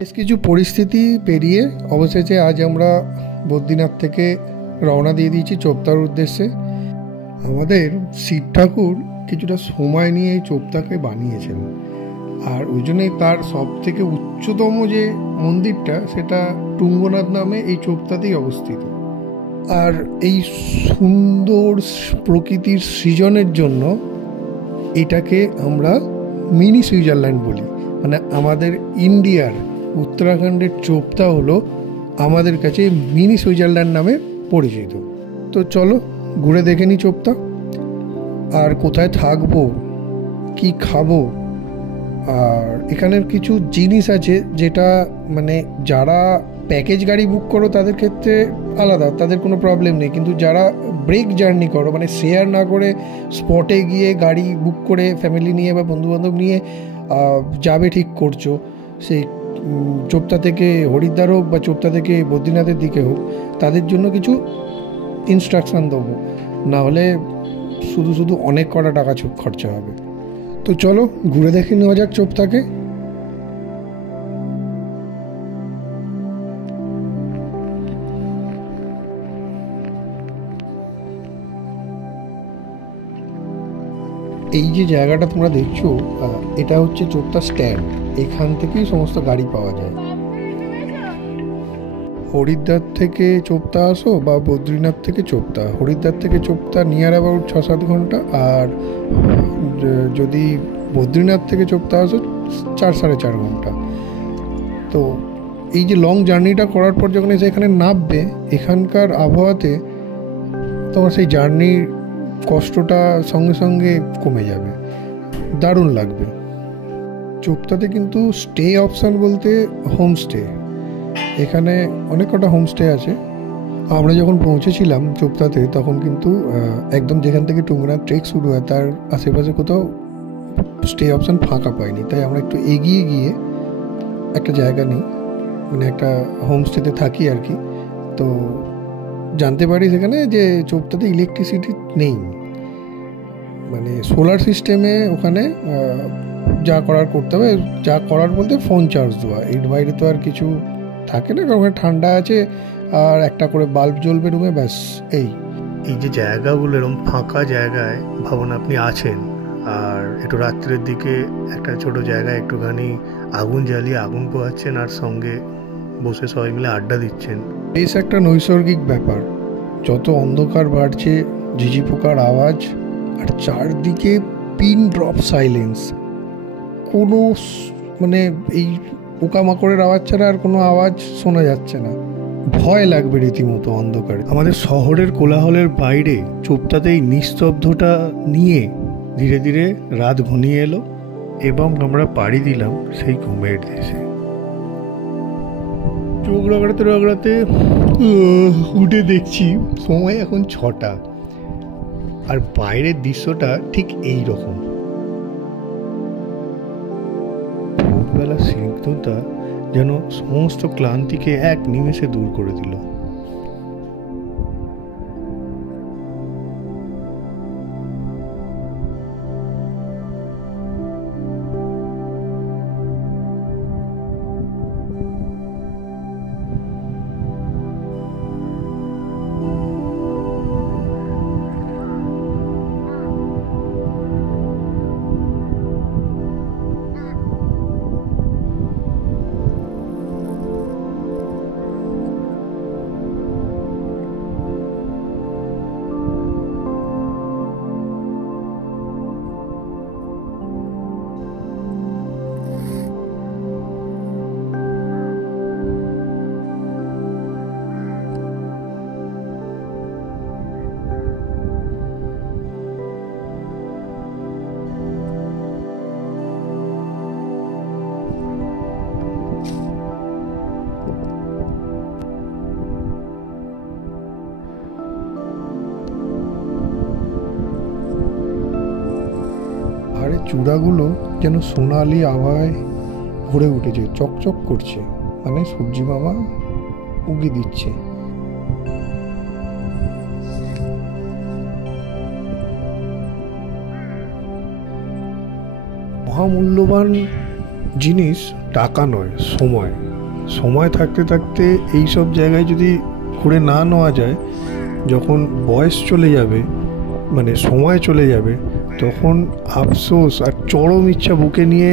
বেশ কিছু পরিস্থিতি পেরিয়ে অবশেষে আজ আমরা বদ্রীনাথ থেকে রওনা দিয়ে দিয়েছি চোপতার উদ্দেশ্যে। আমাদের শিব ঠাকুর কিছুটা সময় নিয়ে এই চোপতাকে বানিয়েছেন, আর ওই জন্যই তার সব থেকে উচ্চতম যে মন্দিরটা সেটা টুঙ্গনাথ নামে এই চোপতাতেই অবস্থিত। আর এই সুন্দর প্রকৃতির সৃজনের জন্য এটাকে আমরা মিনি সুইজারল্যান্ড বলি। মানে আমাদের ইন্ডিয়ার উত্তরাখণ্ডের চোপতা হলো আমাদের কাছে মিনি সুইজারল্যান্ড নামে পরিচিত। তো চলো ঘুরে দেখে নিই চোপতা, আর কোথায় থাকবো, কি খাবো। আর এখানের কিছু জিনিস আছে যেটা মানে যারা প্যাকেজ গাড়ি বুক করো তাদের ক্ষেত্রে আলাদা, তাদের কোনো প্রবলেম নেই। কিন্তু যারা ব্রেক জার্নি করো, মানে শেয়ার না করে স্পটে গিয়ে গাড়ি বুক করে ফ্যামিলি নিয়ে বা বন্ধুবান্ধব নিয়ে যাবে ঠিক করছো, সেই চোপতা থেকে হরিদ্বার হোক বা চোপতা থেকে বদ্রীনাথের দিকে হোক, তাদের জন্য কিছু ইনস্ট্রাকশান দেবো, না হলে শুধু শুধু অনেক কটা টাকা খরচা হবে। তো চলো ঘুরে দেখে নেওয়া যাক চোপতাকে। এই যে জায়গাটা তোমরা দেখছো, এটা হচ্ছে চোপতা স্ট্যান্ড। এখান থেকেই সমস্ত গাড়ি পাওয়া যায়। হরিদ্বার থেকে চোপতা আসো বা বদ্রীনাথ থেকে চোপতা, হরিদ্বার থেকে চোপতা নিয়ার অ্যাবাউট 6-7 ঘন্টা, আর যদি বদ্রীনাথ থেকে চোপতা আসো 4-4.5 ঘন্টা। তো এই যে লং জার্নিটা করার পর যখন এসে এখানে নামবে, এখানকার আবহাওয়াতে তোমার সেই জার্নির কষ্টটা সঙ্গে সঙ্গে কমে যাবে, দারুণ লাগবে। চোপতাতে কিন্তু স্টে অপশান বলতে হোমস্টে, এখানে অনেক কটা হোমস্টে আছে। আমরা যখন পৌঁছেছিলাম চোপতাতে তখন কিন্তু একদম যেখান থেকে টুঙ্গনাথ ট্রেক শুরু হয় তার আশেপাশে কোথাও স্টে অপশান ফাঁকা পাইনি, তাই আমরা একটু এগিয়ে গিয়ে একটা জায়গা নিই, মানে একটা হোমস্টেতে থাকি আর কি। তো জানতে পারি সেখানে যে চোপতাতে ইলেকট্রিসিটি নেই, মানে সোলার সিস্টেমে ওখানে যা করার করতে হবে। যা করার বলতে ফোন চার্জ দেওয়া, এর বাইরে তো আর কিছু থাকে না, কারণ ঠান্ডা আছে আর একটা করে বাল্ব জ্বলবে রুমে, ব্যাস। এই যে জায়গাগুলো এরকম ফাঁকা জায়গায় ভাবুন আপনি আছেন, আর একটু রাত্রের দিকে একটা ছোট জায়গায় একটুখানি আগুন জ্বালিয়ে আগুন পোহাচ্ছেন আর সঙ্গে বসে সবাই মিলে আড্ডা দিচ্ছেন। বেশ একটা নৈসর্গিক ব্যাপার। যত অন্ধকার বাড়ছে, ঝিঝি পোকার আওয়াজ, আর চারদিকে পিন ড্রপ সাইলেন্স। কোনো মানে এই পোকামাকড়ের আওয়াজ ছাড়া আর কোনো আওয়াজ শোনা যাচ্ছে না। ভয় লাগবে রীতিমতো অন্ধকারে। আমাদের শহরের কোলাহলের বাইরে চোপতাতেই নিস্তব্ধতা নিয়ে ধীরে ধীরে রাত ঘনিয়ে এলো এবং আমরা পাড়ি দিলাম সেই ঘুমের দেশে। চোখ রগড়াতে রগড়াতে উঠে দেখছি সময় এখন 6টা, আর বাইরের দৃশ্যটা ঠিক এই রকম। ভোরবেলা স্নিগ্ধতা যেন সমস্ত ক্লান্তিকে এক নিমেষে দূর করে দিল। পাহাড়ের চূড়াগুলো যেন সোনালি আভায় ভরে উঠেছে, চকচক করছে, মানে সূর্যি মামা উগি দিচ্ছে। মহামূল্যবান জিনিস টাকা নয়, সময়। সময় থাকতে থাকতে এই সব জায়গায় যদি ঘুরে না নেওয়া যায়, যখন বয়স চলে যাবে, মানে সময় চলে যাবে, তখন আফসোস আর চরম ইচ্ছা বুকে নিয়ে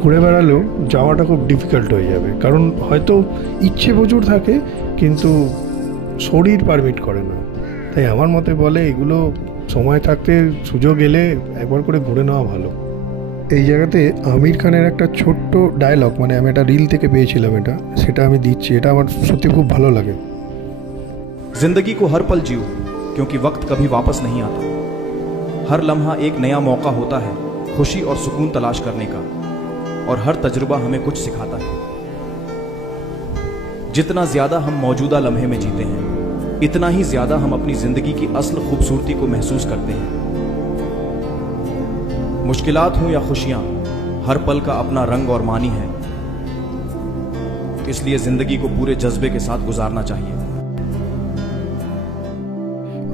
ঘুরে বেড়ালেও যাওয়াটা খুব ডিফিকাল্ট হয়ে যাবে। কারণ হয়তো ইচ্ছে প্রচুর থাকে কিন্তু শরীর পারমিট করে না। তাই আমার মতে বলে এগুলো সময় থাকতে সুযোগ এলে একবার করে ঘুরে নেওয়া ভালো। এই জায়গাতে আমির খানের একটা ছোট্ট ডায়লগ, মানে আমি একটা রিল থেকে পেয়েছিলাম, সেটা আমি দিচ্ছি। এটা আমার সত্যি খুব ভালো লাগে। जिंदगी को हर पल जियो क्योंकि वक्त कभी वापस नहीं आता। हर लम्हा एक नया मौका होता है खुशी और सुकून तलाश करने का, और हर तजुर्बा हमें कुछ सिखाता है। जितना ज्यादा हम मौजूदा लम्हे में जीते हैं, इतना ही ज्यादा हम अपनी जिंदगी की असल खूबसूरती को महसूस करते हैं। मुश्किलात हो या खुशियां, हर पल का अपना रंग और मानी है, इसलिए जिंदगी को पूरे जज्बे के साथ गुजारना चाहिए।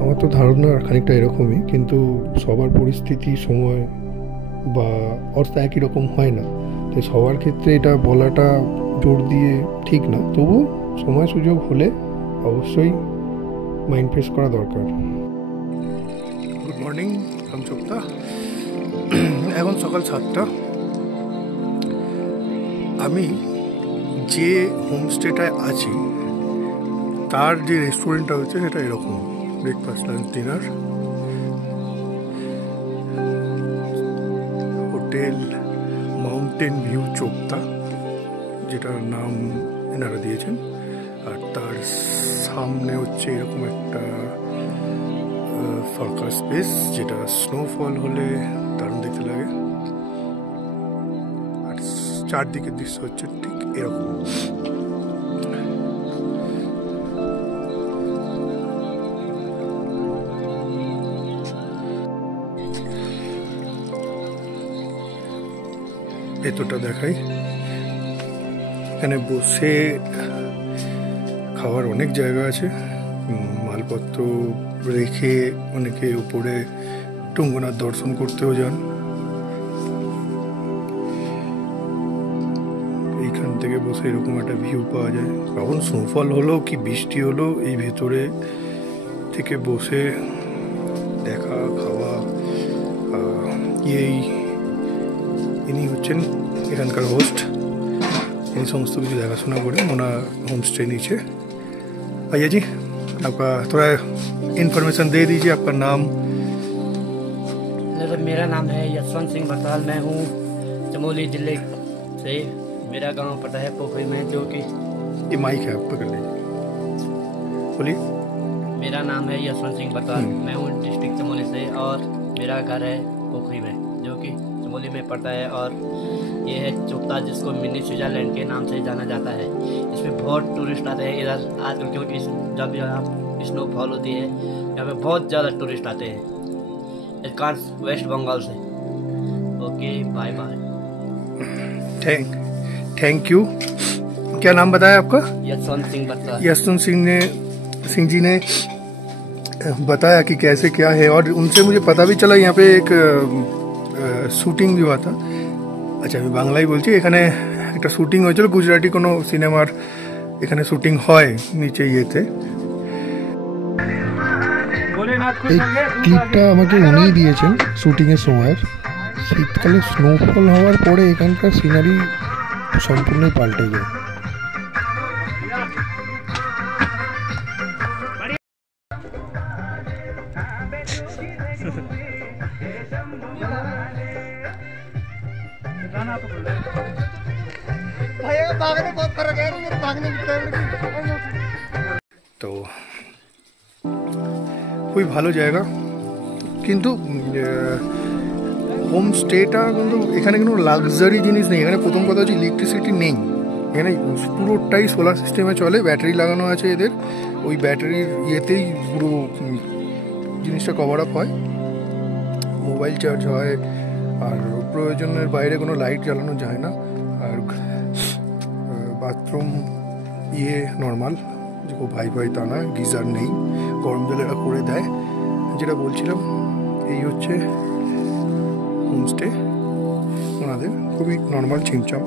আমার তো ধারণা খানিকটা এরকমই, কিন্তু সবার পরিস্থিতি, সময় বা অর্থ একই রকম হয় না। তাই সবার ক্ষেত্রে এটা বলাটা জোর দিয়ে ঠিক না। তবু সময় সুযোগ হলে অবশ্যই মাইন্ড ফ্রেশ করা দরকার। গুড মর্নিং, আমি চোপ্তা। এখন সকাল 7টা। আমি যে হোমস্টেটায় আছি তার যে রেস্টুরেন্টটা হচ্ছে সেটা এরকম, breakfast, lunch, dinner. Hotel mountain view Chopta, যেটার নাম এনারা দিয়েছেন। আর তার সামনে হচ্ছে এরকম একটা ফাঁকা স্পেস, যেটা স্নোফল হলে দারুণ দেখতে লাগে। আর চারদিকের দৃশ্য হচ্ছে ঠিক এরকম। ভেতরটা দেখাই। এখানে বসে খাওয়ার অনেক জায়গা আছে। মালপত্র রেখে অনেকে উপরে টুঙ্গনাথ দর্শন করতেও যান। এইখান থেকে বসে এরকম একটা ভিউ পাওয়া যায়। কখন স্নোফল হলো কি বৃষ্টি হলো, এই ভেতরে থেকে বসে দেখা, খাওয়া। ইনি হচ্ছেন এখানকার হোস্ট, इन समस्त कुछ देखाशोना करे ओना होम स्टे नीचे। भैया जी, आपका थोड़ा इन्फॉर्मेशन दे दीजिए, आपका नाम। मेरा नाम है यशवंत सिंह भरताल। मैं हूँ चमोली जिले से। मेरा गांव पता है पोखरी में, जो कि ये माइक है, आप पकड़ लीजिए, बोलिए। मेरा नाम है यशवंत सिंह भरताल। मैं हूँ डिस्ट्रिक्ट चमोली से, और मेरा घर है पोखरी में, जो कि चमोली में पड़ता है। और ये है चोप्ता, जिसको मिनी स्विट्जरलैंड के नाम से जाना जाता है। इसमें बहुत टूरिस्ट आते हैं इधर आजकल, क्योंकि जब यहाँ स्नोफॉल होती है यहाँ पे बहुत ज़्यादा टूरिस्ट आते हैं। इस वेस्ट बंगाल से। Okay, bye bye. Thank you. क्या नाम बताया आपका? यशवंत सिंह भरताल। यशवंत सिंह जी ने बताया कि कैसे क्या है, और उनसे मुझे पता भी चला यहाँ पे एक শুটিং भी हुआ था। আচ্ছা, আমি বাংলাই বলছি। এখানে একটা শুটিং হয়েছিল, গুজরাটি কোনো সিনেমার এখানে শুটিং হয় নিচে ইয়েতে। এই ক্লিপটা আমাকে উনিই দিয়েছেন শুটিংয়ের সময়ের। শীতকালে স্নোফল হওয়ার পরে এখানকার সিনারি সম্পূর্ণই পাল্টে যায়। তো খুবই ভালো জায়গা, কিন্তু হোমস্টেটা কিন্তু এখানে কোনো লাক্সারি জিনিস নেই। এখানে প্রথম কথা হচ্ছে ইলেকট্রিসিটি নেই। এখানে পুরোটাই সোলার সিস্টেমে চলে, ব্যাটারি লাগানো আছে এদের। ওই ব্যাটারির ইয়েতেই পুরো জিনিসটা কভার আপ হয়, মোবাইল চার্জ হয়, আর প্রয়োজনের বাইরে কোনো লাইট জ্বালানো যায় না। আর বাথরুম নর্মাল, যে ভাই তা না, গিজার নেই, গরম জল এরা করে দেয়। যেটা বলছিলাম, এই হচ্ছে হোমস্টে ওনাদের, খুবই নর্মাল ছিমছাম।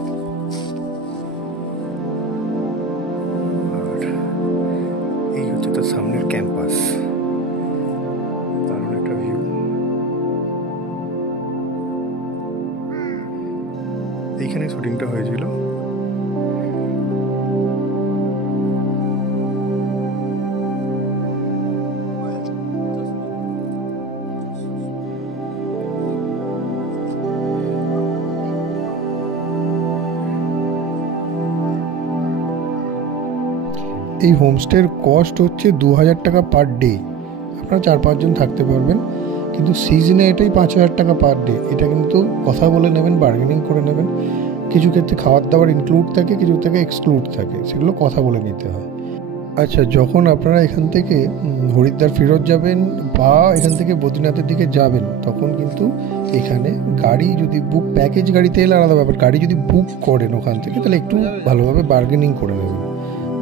সামনের ক্যাম্পাস, দারুণ একটা ভিউ। এইখানে শুটিংটা হয়েছিল। এই হোমস্টের কস্ট হচ্ছে 2000 টাকা পার ডে। আপনারা 4-5 জন থাকতে পারবেন, কিন্তু সিজনে এটাই 5000 টাকা পার ডে। এটা কিন্তু কথা বলে নেবেন, বার্গেনিং করে নেবেন। কিছু ক্ষেত্রে খাবার দাবার ইনক্লুড থাকে, কিছু থেকে এক্সক্লুড থাকে, সেগুলো কথা বলে নিতে হয়। আচ্ছা, যখন আপনারা এখান থেকে হরিদ্বার ফেরত যাবেন বা এখান থেকে বদ্রীনাথের দিকে যাবেন, তখন কিন্তু এখানে গাড়ি যদি বুক, প্যাকেজ গাড়িতে এলে আলাদা ব্যাপার, গাড়ি যদি বুক করেন ওখান থেকে, তাহলে একটু ভালোভাবে বার্গেনিং করে নেবেন,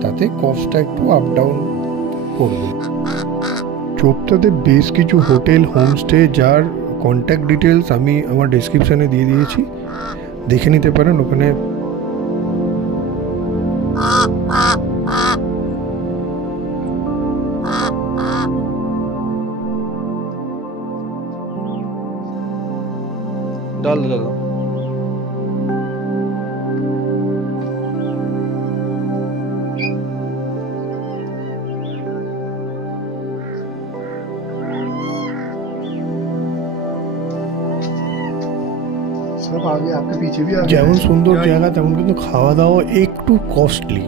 তাতে কস্টটা একটু আপ ডাউন করবে। চোপতাতে বেশ কিছু হোটেল, হোমস্টে, যার কন্ট্যাক্ট ডিটেলস আমি আমার ডেসক্রিপশানে দিয়ে দিয়েছি, দেখে নিতে পারেন। ওখানে डाल दो। যেমন সুন্দর জায়গা, তেমন কিন্তু খাওয়া দাওয়া একটু কস্টলি।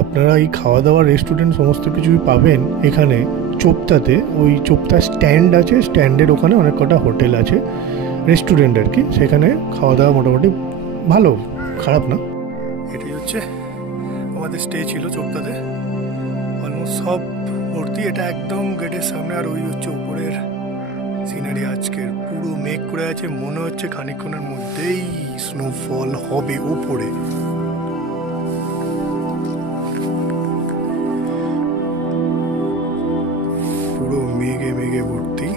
আপনারা এই খাওয়া দাওয়া, রেস্টুরেন্ট সমস্ত কিছুই পাবেন এখানে চোপতাতে। ওই চোপতা স্ট্যান্ড আছে, স্ট্যান্ডের ওখানে অনেক কটা হোটেল আছে, রেস্টুরেন্ট আর কি। সেখানে খাওয়া দাওয়া মোটামুটি ভালো, খারাপ না। এটাই হচ্ছে আমাদের স্টে ছিল চোপতাতে, অলমোস্ট সব ভর্তি। এটা একদম গেটের সামনে। আর ওই হচ্ছে উপরের সিনারি। আজকের পুরো মেঘ করে আছে, মনে হচ্ছে খানিকক্ষণের মধ্যেই স্নোফল হবে উপরে। পুরো মেঘে মেঘে ভর্তি।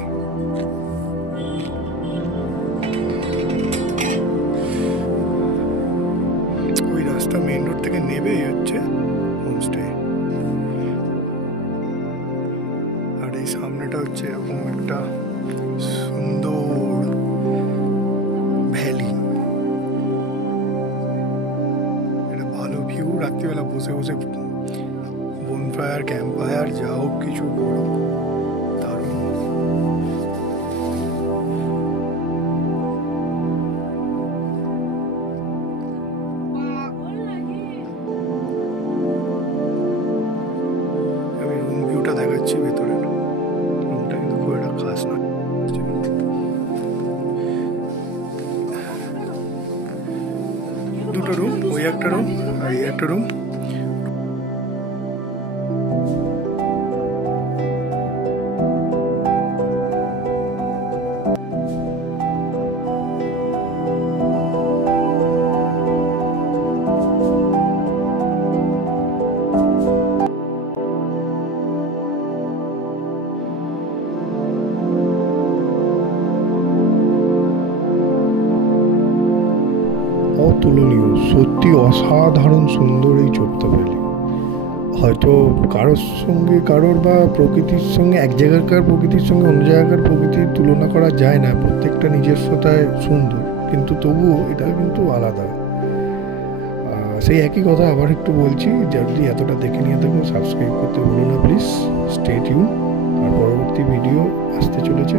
ওই রাস্তা মেইন রোড থেকে নেবেই হচ্ছে হোমস্টে। আর এই সামনেটা হচ্ছে এরকম একটা সুন্দর ভ্যালি। এটা ভালো ভিউ। রাত্রিবেলা বসে বসে বনফায়ার, ক্যাম্পফায়ার, যা হোক কিছু বড়, দারুণ। আমি রুম ভিউটা দেখাচ্ছি ভেতরের। রুমটা কিন্তু খুব একটা খাস নয়। দুটো রুম, ওই একটা রুম আর এই একটা রুম। অতুলনীয়, সত্যি অসাধারণ সুন্দর এই চোপতা ভ্যালি। হয়তো কারোর সঙ্গে, কারোর বা প্রকৃতির সঙ্গে, এক জায়গাকার প্রকৃতির সঙ্গে অন্য জায়গাকার প্রকৃতির তুলনা করা যায় না। প্রত্যেকটা নিজস্বতায় সুন্দর, কিন্তু তবুও এটা কিন্তু আলাদা। সেই একই কথা আবার একটু বলছি, যদি এতটা দেখে নিয়ে থাকো, সাবস্ক্রাইব করতে ভুলো না প্লিজ। স্টে টিউন, আর পরবর্তী ভিডিও আসতে চলেছে।